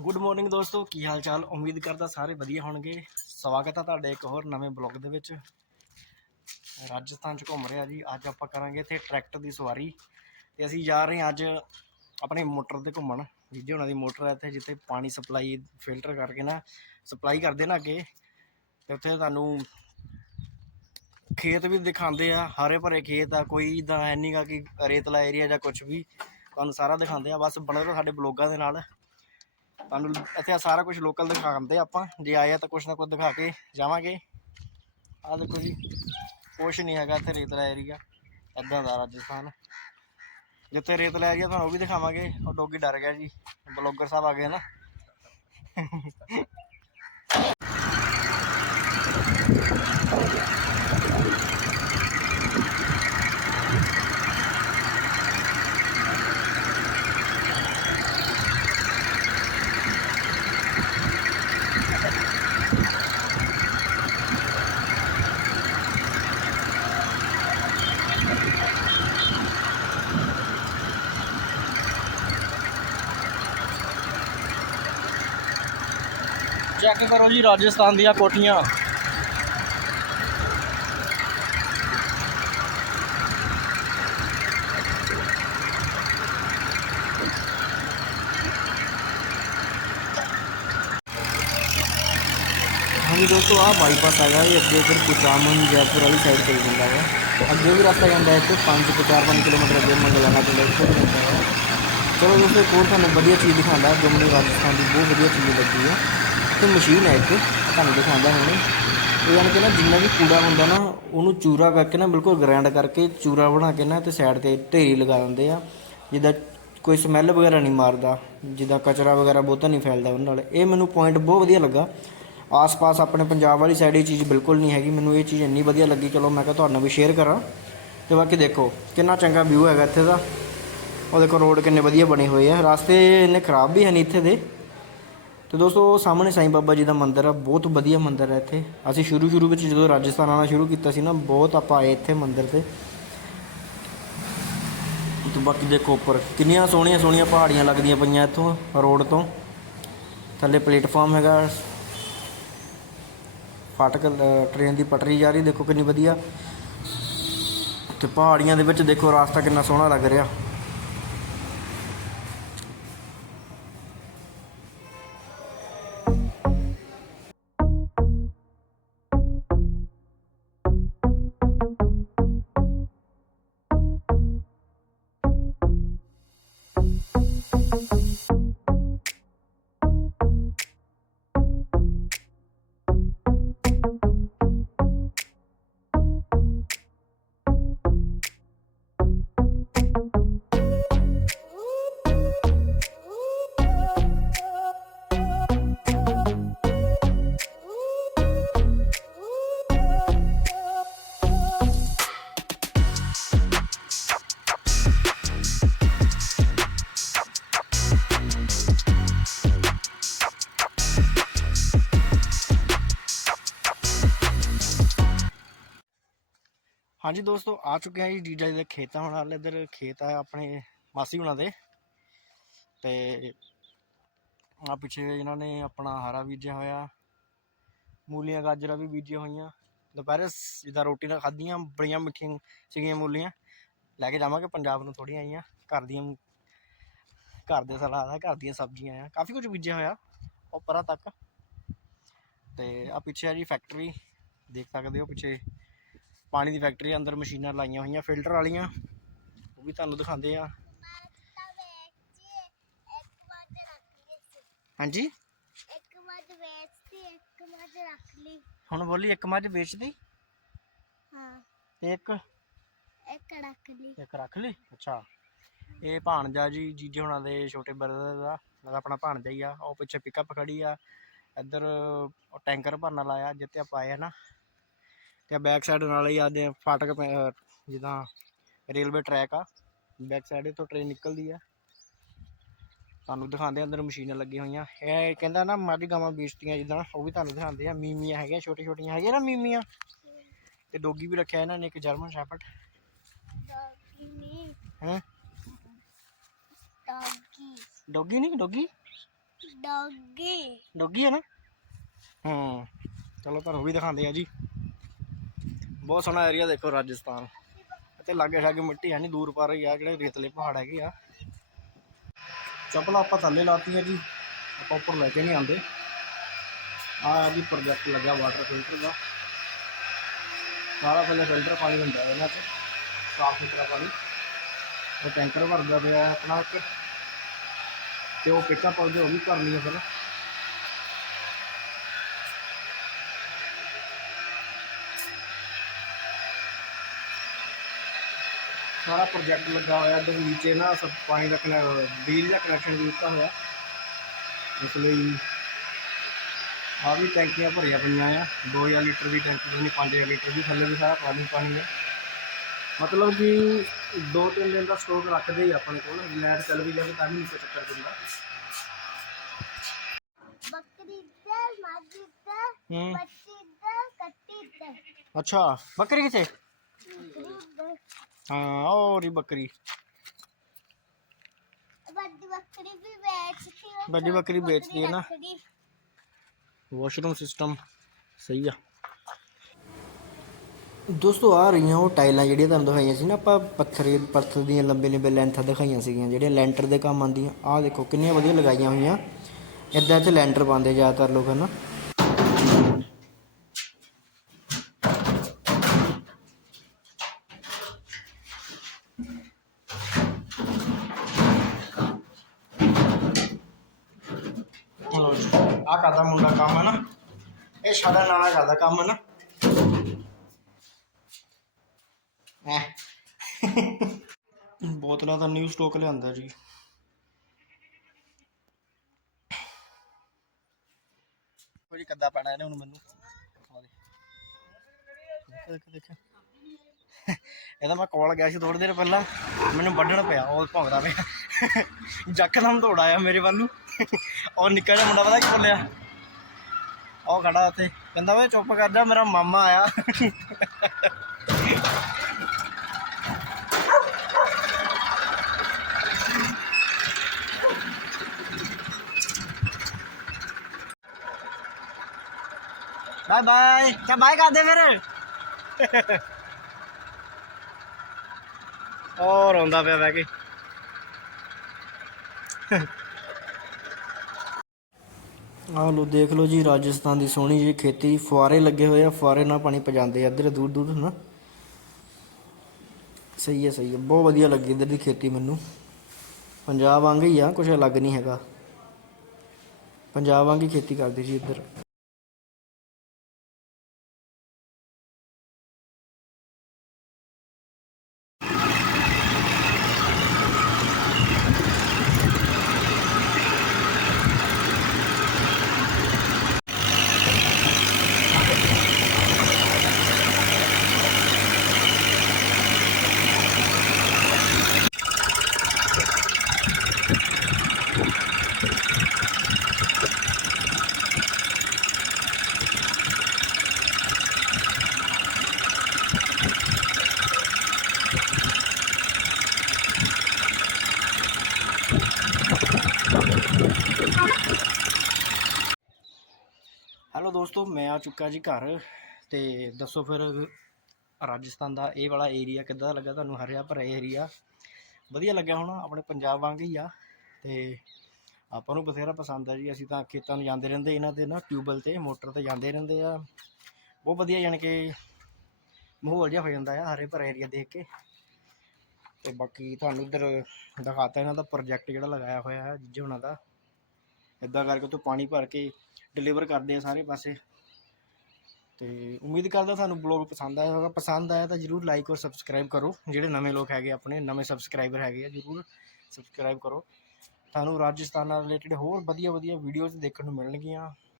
Good morning ਦੋਸਤੋ, ਕੀ ਹਾਲ ਚਾਲ ਉਮੀਦ ਕਰਦਾ ਸਾਰੇ ਵਧੀਆ ਹੋਣਗੇ। ਸਵਾਗਤ ਹੈ ਤੁਹਾਡੇ ਇੱਕ ਹੋਰ ਨਵੇਂ ਬਲੌਗ ਦੇ ਵਿੱਚ। ਰਾਜਸਥਾਨ ਚ ਘੁੰਮ ਰਿਹਾ ਜੀ। ਅੱਜ ਆਪਾਂ ਕਰਾਂਗੇ ਇੱਥੇ ਟਰੈਕਟਰ ਦੀ ਸਵਾਰੀ। ਤੇ ਅਸੀਂ ਜਾ ਰਹੇ ਹਾਂ ਅੱਜ ਆਪਣੇ ਮੋਟਰ ਤੇ ਘੁੰਮਣ। ਜੀਜੇ ਉਹਨਾਂ ਦੀ ਮੋਟਰ ਹੈ ਇੱਥੇ, ਜਿੱਥੇ ਪਾਣੀ ਸਪਲਾਈ ਫਿਲਟਰ ਕਰਕੇ ਨਾ ਸਪਲਾਈ ਕਰਦੇ ਨਾ ਅੱਗੇ। ਤੇ ਉੱਥੇ ਤੁਹਾਨੂੰ ਖੇਤ ਵੀ ਦਿਖਾਉਂਦੇ ਆ। ਹਰੇ ਭਰੇ ਖੇਤ ਆ। ਕੋਈ ਇਦਾਂ ਹੈ ਨਹੀਂਗਾ ਕਿ ਰੇਤਲਾ ਏਰੀਆ ਜਾਂ ਕੁਝ ਵੀ। ਤੁਹਾਨੂੰ ਸਾਰਾ ਦਿਖਾਉਂਦੇ ਆ। ਬਸ ਬਣੇ ਰਹੋ ਸਾਡੇ ਬਲੌਗਾਂ ਦੇ ਨਾਲ। ਤੁਹਾਨੂੰ ਇੱਥੇ ਆਹ ਸਾਰਾ ਕੁਝ ਲੋਕਲ ਦਿਖਾਉਂਦੇ ਆਪਾਂ। ਜੇ ਆਏ ਆ ਤਾਂ ਕੁਛ ਨਾ ਕੁਛ ਦਿਖਾ ਕੇ ਜਾਵਾਂਗੇ। ਆਹ ਦੇਖੋ ਜੀ, ਕੁਛ ਨਹੀਂ ਹੈਗਾ ਇੱਥੇ ਰੇਤਲਾ ਏਰੀਆ ਇੱਦਾਂ ਦਾ ਰਾਜਸਥਾਨ। ਜਿੱਥੇ ਰੇਤਲਾ ਏਰੀਆ ਤੁਹਾਨੂੰ ਉਹ ਵੀ ਦਿਖਾਵਾਂਗੇ। ਉਹ ਡੋਗੀ ਡਰ ਗਿਆ ਜੀ। ਬਲੌਗਰ ਸਾਹਿਬ ਆ ਗਏ ਨਾ। ਚੈੱਕ ਕਰੋ ਜੀ ਰਾਜਸਥਾਨ ਦੀਆਂ ਕੋਠੀਆਂ। ਹਾਂਜੀ ਦੋਸਤੋ, ਆਹ ਬਾਈਪਾਸ ਹੈਗਾ ਇਹ ਅੱਗੇ ਫਿਰ ਕੁਚਾਮਨ ਜੈਪੁਰ ਵਾਲੀ ਸਾਈਡ ਤੇ ਜਾਂਦਾ ਹੈ ਅੱਗੇ ਵੀ ਰਸਤਾ ਜਾਂਦਾ ਹੈ ਇੱਥੇ 5 ਤੋਂ 4-5 ਕਿਲੋਮੀਟਰ ਅੱਗੇ ਮੰਗਲਾਨਾ ਤੋਂ ਲੈ ਕੇ ਜਾਂਦਾ ਹੈ ਚਲੋ ਦੋਸਤੋ, ਇੱਕ ਹੋਰ ਤੁਹਾਨੂੰ ਵਧੀਆ ਚੀਜ਼ ਦਿਖਾਉਂਦਾ ਜੋ ਮੈਨੂੰ ਰਾਜਸਥਾਨ ਦੀ ਬਹੁਤ ਵਧੀਆ ਚੀਜ਼ ਲੱਗੀ ਹੈ ਤੇ ਮਸ਼ੀਨ ਹੈ ਇੱਕ ਤੁਹਾਨੂੰ ਦਿਖਾਉਂਦਾ ਹੁਣ। ਇਹ ਯਾਨੀ ਕਿ ਨਾ ਜਿੰਨਾ ਵੀ ਕੂੜਾ ਹੁੰਦਾ ਨਾ, ਉਹਨੂੰ ਚੂਰਾ ਕਰਕੇ ਨਾ ਬਿਲਕੁਲ ਗ੍ਰਾਈਂਡ ਕਰਕੇ ਚੂਰਾ ਬਣਾ ਕੇ ਨਾ ਤੇ ਸਾਈਡ ਤੇ ਢੇਰੀ ਲਗਾ ਦਿੰਦੇ ਆ। ਜਿੱਦਾਂ ਕੋਈ ਸਮੈਲ ਵਗੈਰਾ ਨਹੀਂ ਮਾਰਦਾ, ਜਿੱਦਾਂ ਕਚਰਾ ਵਗੈਰਾ ਬਹੁਤਾ ਨਹੀਂ ਫੈਲਦਾ ਉਹਨਾਂ ਨਾਲ। ਇਹ ਮੈਨੂੰ ਪੁਆਇੰਟ ਬਹੁਤ ਵਧੀਆ ਲੱਗਾ। ਆਸ-ਪਾਸ ਆਪਣੇ ਪੰਜਾਬ ਵਾਲੀ ਸਾਈਡ ਇਹ ਚੀਜ਼ ਬਿਲਕੁਲ ਨਹੀਂ ਹੈਗੀ। ਮੈਨੂੰ ਇਹ ਚੀਜ਼ ਇੰਨੀ ਵਧੀਆ ਲੱਗੀ, ਚਲੋ ਮੈਂ ਕਿਹਾ ਤੁਹਾਨੂੰ ਵੀ ਸ਼ੇਅਰ ਕਰਾਂ। ਤੇ ਬਾਕੀ ਦੇਖੋ, ਕਿੰਨਾ ਚੰਗਾ ਵਿਊ ਹੈਗਾ ਇੱਥੇ ਦਾ। ਉਹ ਦੇਖੋ ਰੋਡ ਕਿੰਨੇ ਵਧੀਆ ਬਣੇ ਹੋਏ ਆ। ਰਸਤੇ ਇੰਨੇ ਖਰਾਬ ਵੀ ਹਨ ਇੱਥੇ ਦੇ। ਤੇ ਦੋਸਤੋ, ਸਾਹਮਣੇ ਸਾਈਂ ਬਾਬਾ ਜੀ ਦਾ ਮੰਦਿਰ ਆ, ਬਹੁਤ ਵਧੀਆ ਮੰਦਿਰ ਹੈ ਇੱਥੇ। ਅਸੀਂ ਸ਼ੁਰੂ ਸ਼ੁਰੂ ਵਿੱਚ ਜਦੋਂ ਰਾਜਸਥਾਨ ਆਉਣਾ ਸ਼ੁਰੂ ਕੀਤਾ ਸੀ ਨਾ, ਬਹੁਤ ਆਪਾਂ ਆਏ ਇੱਥੇ ਮੰਦਿਰ ਤੇ। ਤੇ ਬਾਕੀ ਦੇਖੋ ਉੱਪਰ, ਕਿੰਨੀਆਂ ਸੋਹਣੀਆਂ ਸੋਹਣੀਆਂ ਪਹਾੜੀਆਂ ਲੱਗਦੀਆਂ ਪਈਆਂ ਇੱਥੋਂ, ਰੋਡ ਤੋਂ। ਥੱਲੇ ਪਲੇਟਫਾਰਮ ਹੈਗਾ। ਫਾਟਕ ਟ੍ਰੇਨ ਦੀ ਪਟਰੀ ਜਾ ਰਹੀ, ਦੇਖੋ ਕਿੰਨੀ ਵਧੀਆ। ਤੇ ਪਹਾੜੀਆਂ ਦੇ ਵਿੱਚ ਦੇਖੋ, ਰਾਸਤਾ ਕਿੰਨਾ ਸੋਹਣਾ ਲੱਗ ਰਿਹਾ। ਹਾਂਜੀ ਦੋਸਤੋ, ਆ ਚੁੱਕੇ ਆ ਜੀ ਜੀਜਾ ਜੀ ਦੇ ਖੇਤਾਂ ਹੁਣ ਹਾਲੇ ਇੱਧਰ ਖੇਤ ਆ ਆਪਣੇ ਮਾਸੀ ਹੁਣਾਂ ਦੇ। ਤੇ ਆ ਪਿੱਛੇ ਇਹਨਾਂ ਨੇ ਆਪਣਾ ਹਰਾ ਬੀਜਿਆ ਹੋਇਆ, ਮੂਲੀਆਂ, ਗਾਜਰਾਂ ਵੀ ਬੀਜੀਆਂ ਹੋਈਆਂ। ਦੁਪਹਿਰੇ ਜਿੱਦਾਂ ਰੋਟੀ ਨਾਲ ਖਾਧੀਆਂ, ਬੜੀਆਂ ਮਿੱਠੀਆਂ ਸੀਗੀਆਂ ਮੂਲੀਆਂ। ਲੈ ਕੇ ਜਾਵਾਂਗੇ, ਪੰਜਾਬ ਨੂੰ ਥੋੜੀਆਂ ਆਈਆਂ, ਘਰ ਦੀਆਂ ਘਰ ਦੇ ਸਲਾਦ ਆ ਘਰ ਦੀਆਂ ਸਬਜ਼ੀਆਂ ਆ। ਕਾਫੀ ਕੁਝ ਬੀਜਿਆ ਹੋਇਆ ਉਹ ਪਰਾਂ ਤੱਕ। ਤੇ ਆ ਪਿੱਛੇ ਆ ਜੀ ਫੈਕਟਰੀ ਦੇਖ ਸਕਦੇ ਹੋ ਪਿੱਛੇ ਪਾਣੀ ਦੀ ਫੈਕਟਰੀ ਅੰਦਰ ਮਸ਼ੀਨਾਂ ਲਾਈਆਂ ਹੋਈਆਂ, ਫਿਲਟਰ ਵਾਲੀਆਂ। ਉਹ ਵੀ ਤੁਹਾਨੂੰ ਦਿਖਾਉਂਦੇ ਆ। ਹਾਂਜੀ? ਇੱਕ ਮੱਝ ਵੇਚਤੀ ਇੱਕ ਮੱਝ ਰੱਖ ਲਈ ਹੁਣ ਬੋਲੀ, ਇੱਕ ਮੱਝ ਵੇਚਦੀ? ਹਾਂ ਤੇ ਇੱਕ? ਇੱਕ ਰੱਖ ਲਈ? ਇੱਕ ਰੱਖ ਲਈ ਅੱਛਾ। ਇਹ ਭਾਣਜਾ ਜੀ, ਜੀਜੇ ਹੁਣਾਂ ਦੇ ਛੋਟੇ ਬ੍ਰਦਰ ਦਾ ਮਤਲਬ ਆਪਣਾ ਭਾਣਜਾ ਹੀ ਆ। ਉਹ ਪਿੱਛੇ ਪਿਕਅਪ ਖੜੀ ਆ। ਇੱਧਰ ਟੈਂਕਰ ਭਰਨ ਵਾਲਾ ਜਿੱਤੇ ਆਪਾਂ ਆਏ ਆ ਤੇ ਬੈਕ ਸਾਈਡ ਨਾਲ ਹੀ ਆਦੇ ਫਾਟਕ ਜਿੱਦਾਂ ਰੇਲਵੇ ਟਰੈਕ ਆ ਬੈਕ ਸਾਈਡ ਤੋਂ ਟ੍ਰੇਨ ਨਿਕਲਦੀ ਆ। ਤੁਹਾਨੂੰ ਦਿਖਾਉਂਦੇ ਅੰਦਰ ਮਸ਼ੀਨਾਂ ਲੱਗੀਆਂ ਹੋਈਆਂ। ਇਹ ਕਹਿੰਦਾ ਨਾ ਮੱਝ ਗਾਵਾਂ ਵੇਚਤੀਆਂ ਜਿੱਦਾਂ ਉਹ ਵੀ ਤੁਹਾਨੂੰ ਦਿਖਾਉਂਦੇ ਆ। ਮੀਮੀਆਂ ਹੈਗੀਆਂ ਛੋਟੇ ਛੋਟੀਆਂ ਹੈਗੀਆਂ ਨਾ ਮੀਮੀਆਂ? ਤੇ ਡੋਗੀ ਵੀ ਰੱਖਿਆ ਇਹਨਾਂ ਨੇ ਇੱਕ ਜਰਮਨ ਸ਼ੈਫਰਡ ਡੌਗੀ ਨਹੀਂ ਹੈ? ਡੌਗੀ। ਡੋਗੀ ਨਹੀਂ ਡੋਗੀ? ਡੌਗੀ। ਡੋਗੀ ਹੈ ਨਾ? ਹੂੰ। ਚਲੋ ਤੁਹਾਨੂੰ ਵੀ ਦਿਖਾਉਂਦੇ ਆ ਜੀ। ਬਹੁਤ ਸੋਹਣਾ ਏਰੀਆ ਦੇਖੋ ਰਾਜਸਥਾਨ। ਅਤੇ ਲਾਗੇ ਛਾਗੇ ਮਿੱਟੀ ਹੈ ਨਹੀਂ ਦੂਰ ਪਰ ਹੀ ਆ, ਜਿਹੜੇ ਰੇਤਲੇ ਪਹਾੜ ਹੈਗੇ ਆ। ਚੱਪਲਾਂ ਆਪਾਂ ਥੱਲੇ ਲਾਤੀਆਂ ਜੀ, ਆਪਾਂ ਉੱਪਰ ਲੈ ਕੇ ਨਹੀਂ ਆਉਂਦੇ। ਆ ਜੀ ਪ੍ਰੋਜੈਕਟ ਲੱਗਾ ਵਾਟਰ ਫਿਲਟਰ ਦਾ। ਸਾਰਾ ਪਹਿਲੇ ਫਿਲਟਰ ਪਾਣੀ ਹੁੰਦਾ ਇਹਨਾਂ 'ਚ, ਸਾਫ਼ ਸੁਥਰਾ ਪਾਣੀ। ਉਹ ਟੈਂਕਰ ਭਰਦਾ ਪਿਆ ਆਪਣਾ ਇੱਕ। ਤੇ ਉਹ ਪਿਕਅਪ ਆਉਂਦੇ ਉਹ ਵੀ ਭਰਨੀ ਹੈ ਫਿਰ। ਸਾਰਾ ਪ੍ਰੋਜੈਕਟ ਲੱਗਾ ਹੋਇਆ ਤੇ ਨੀਚੇ ਨਾ ਸਭ ਪਾਣੀ ਦਾ ਕਨੈ ਬਿਜਲੀ ਦਾ ਕਨੈਕਸ਼ਨ ਵੀ ਦਿੱਤਾ ਹੋਇਆ। ਇਸ ਲਈ ਆ ਵੀ ਟੈਂਕੀਆਂ ਭਰੀਆਂ ਪਈਆਂ ਆ। 2000 ਲੀਟਰ ਦੀ ਟੈਂਕੀ ਨਹੀਂ 5000 ਲੀਟਰ ਦੀ ਥੱਲੇ ਵੀ ਸਾਰਾ ਪਾਣੀ ਪਾਣੀ ਹੈ ਮਤਲਬ ਕਿ ਦੋ ਤਿੰਨ ਦਿਨ ਦਾ ਸਟਾਕ ਰੱਖਦੇ ਹੀ ਆਪਣੇ ਕੋਲ ਲਾਈਟ ਚੱਲ ਵੀ ਜਾਵੇ ਤਾਂ ਵੀ ਨਹੀਂ ਕੋਈ ਚੱਕਰ ਦਿੰਦਾ ਬੱਕਰੀ ਤੇ ਮੱਝ ਤੇ ਹੂੰ। ਬੱਚੀ ਤੇ ਕੱਟੀ ਤੇ ਅੱਛਾ ਬੱਕਰੀ ਕਿੱਥੇ? ਬੱਕਰੀ ਤੇ ਹਾਂ ਉਹ ਰਹੀ ਬੱਕਰੀ ਵੱਡੀ ਬੱਕਰੀ ਵੀ ਵੇਚਤੀ ਹੈ ਵੱਡੀ ਬੱਕਰੀ ਵੇਚਤੀ ਹੈ ਨਾ। ਰੱਖਦੀ। ਵਾਸ਼ਰੂਮ ਸਿਸਟਮ ਸਹੀ ਆ ਦੋਸਤੋ ਆ ਰਹੀਆਂ ਉਹ ਟਾਈਲਾਂ ਜਿਹੜੀਆਂ ਤੁਹਾਨੂੰ ਦਿਖਾਈਆਂ ਸੀ ਨਾ ਆਪਾਂ ਪੱਥਰ ਪੱਥਰ ਦੀਆਂ ਲੰਬੇ ਲੰਬੇ ਲੈਂਥਾਂ ਦਿਖਾਈਆਂ ਸੀਗੀਆਂ ਜਿਹੜੀਆਂ ਲੈਂਟਰ ਦੇ ਕੰਮ ਆਉਂਦੀਆਂ ਆਹ ਦੇਖੋ ਕਿੰਨੀਆਂ ਵਧੀਆ ਲਗਾਈਆਂ ਹੋਈਆਂ ਇਦਾਂ ਚ ਲੈਂਟਰ ਪਾਉਂਦੇ ਜ਼ਿਆਦਾਤਰ ਲੋਕ ਹਨਾ ਜੀ ਕਰਦਾ ਮੁੰਡਾ ਕੰਮ ਹੈ ਨਾ ਇਹ ਸਾਡਾ ਨਾਨਾ ਕਰਦਾ ਕੰਮ ਹੈ? ਨਾ ਬੋਤਲਾਂ ਦਾ ਨਿਊ ਸਟਾਕ ਲਿਆਂਦਾ ਜੀ। ਕੋਈ ਕੱਦਾ ਪੈਣਾ ਇਹਨੇ ਹੁਣ ਮੈਨੂੰ। ਆ ਦੇ। ਇਹਦਾ ਮੈਂ ਕੋਲ ਗਿਆ ਸੀ ਥੋੜੀ ਦੇਰ ਪਹਿਲਾਂ, ਮੈਨੂੰ ਵੱਢਣ ਪਿਆ, ਉਹ ਭੌਂਕਦਾ ਪਿਆ। ਜੱਕਦਮ ਦੌੜ ਆਇਆ ਮੇਰੇ ਵੱਲ ਨੂੰ। ਔਰ ਨਿੱਕਾ ਜਿਹਾ ਮੁੰਡਾ ਪਤਾ ਕੀ ਬੋਲਿਆ? ਉਹ ਖੜਾ ਉੱਥੇ, ਕਹਿੰਦਾ ਵੇ ਚੁੱਪ ਕਰ ਜਾ, ਮੇਰਾ ਮਾਮਾ ਆਇਆ। ਬਾਏ ਬਾਏ ਕਾ ਬਾਏ ਕਰ ਫਿਰ। ਔਰ ਆਉਂਦਾ ਪਿਆ ਬਹਿ ਕੇ। ਆਹ ਲੋ ਦੇਖ ਲਓ ਜੀ, ਰਾਜਸਥਾਨ ਦੀ ਸੋਹਣੀ ਜਿਹੀ ਖੇਤੀ। ਫੁਆਰੇ ਲੱਗੇ ਹੋਏ ਆ, ਫੁਆਰੇ ਨਾਲ ਪਾਣੀ ਪਜਾਉਂਦੇ ਆ। ਇੱਧਰ ਦੂਰ ਦੂਰ ਨਾ ਸਹੀ ਹੈ ਸਹੀ ਹੈ ਬਹੁਤ ਵਧੀਆ ਲੱਗੀ ਇੱਧਰ ਦੀ ਖੇਤੀ ਮੈਨੂੰ। ਪੰਜਾਬ ਵਾਂਗ ਹੀ ਆ ਕੁਝ ਅਲੱਗ ਨਹੀਂ ਹੈਗਾ। ਪੰਜਾਬ ਵਾਂਗ ਹੀ ਖੇਤੀ ਕਰਦੇ ਸੀ ਇੱਧਰ ਹੈਲੋ ਦੋਸਤੋ, ਮੈਂ ਆ ਚੁੱਕਾ ਜੀ ਘਰ ਤੇ ਦੱਸੋ ਫਿਰ ਰਾਜਸਥਾਨ ਦਾ ਇਹ ਵਾਲਾ ਏਰੀਆ ਕਿੱਦਾਂ ਦਾ ਲੱਗਾ ਤੁਹਾਨੂੰ? ਹਰਿਆ ਭਰਿਆ ਏਰੀਆ ਵਧੀਆ ਲੱਗਿਆ ਹੋਣਾ, ਆਪਣੇ ਪੰਜਾਬ ਵਾਂਗ ਹੀ ਆ। ਤੇ ਆਪਾਂ ਨੂੰ ਬਥੇਰਾ ਪਸੰਦ ਆ ਜੀ। ਅਸੀਂ ਤਾਂ ਖੇਤਾਂ ਨੂੰ ਜਾਂਦੇ ਰਹਿੰਦੇ, ਇਹਨਾਂ ਦੇ ਨਾ ਟਿਊਬਲ ਤੇ, ਮੋਟਰ ਤੇ ਜਾਂਦੇ ਰਹਿੰਦੇ ਆ। ਬਹੁਤ ਵਧੀਆ ਯਾਨੀ ਕਿ ਮਾਹੌਲ ਜਿਹਾ ਹੋ ਜਾਂਦਾ ਆ ਹਰੇ ਭਰੇ ਏਰੀਆ ਦੇਖ ਕੇ। ਤੇ ਬਾਕੀ ਤੁਹਾਨੂੰ ਇੱਧਰ ਦਿਖਾਤਾ ਇਹਨਾਂ ਦਾ ਪ੍ਰੋਜੈਕਟ ਜਿਹੜਾ ਲਗਾਇਆ ਹੋਇਆ ਹੈ, ਜਿੱਜੇ ਉਹਨਾਂ ਦਾ। ਇਦਾਂ ਕਰਕੇ ਤੋਂ ਪਾਣੀ ਭਰ ਕੇ ਡਿਲੀਵਰ ਕਰਦੇ ਆ ਸਾਰੇ ਪਾਸੇ। ਤੇ ਉਮੀਦ ਕਰਦਾ ਤੁਹਾਨੂੰ ਬਲੌਗ ਪਸੰਦ ਆਇਆ ਹੋਵੇਗਾ। ਪਸੰਦ ਆਇਆ ਤਾਂ ਜਰੂਰ ਲਾਈਕ ਔਰ ਸਬਸਕ੍ਰਾਈਬ ਕਰੋ। ਜਿਹੜੇ ਨਵੇਂ ਲੋਕ ਹੈਗੇ ਆਪਣੇ, ਨਵੇਂ ਸਬਸਕ੍ਰਾਈਬਰ ਹੈਗੇ ਆ, ਜਰੂਰ ਸਬਸਕ੍ਰਾਈਬ ਕਰੋ। ਤੁਹਾਨੂੰ ਰਾਜਸਥਾਨ ਨਾਲ ਰਿਲੇਟਡ ਹੋਰ ਵਧੀਆ ਵਧੀਆ ਵੀਡੀਓਜ਼ ਦੇਖਣ ਨੂੰ ਮਿਲਣਗੀਆਂ।